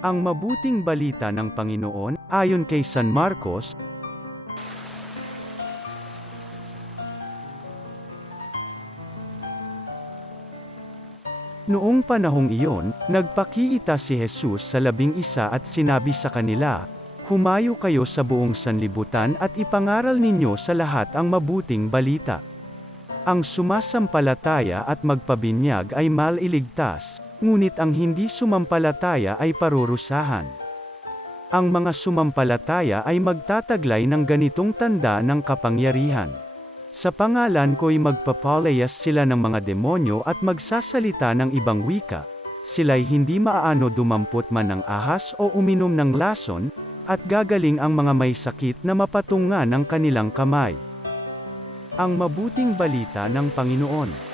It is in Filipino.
Ang mabuting balita ng Panginoon, ayon kay San Marcos. Noong panahong iyon, nagpakiita si Jesus sa 11 at sinabi sa kanila, "Humayo kayo sa buong sanlibutan at ipangaral ninyo sa lahat ang mabuting balita. Ang sumasampalataya at magpabinyag ay maliligtas, ngunit ang hindi sumampalataya ay parurusahan. Ang mga sumampalataya ay magtataglay ng ganitong tanda ng kapangyarihan. Sa pangalan ko'y magpapalayas sila ng mga demonyo at magsasalita ng ibang wika. Sila'y hindi maaano dumampot man ng ahas o uminom ng lason, at gagaling ang mga may sakit na mapatungan ng kanilang kamay." Ang mabuting balita ng Panginoon.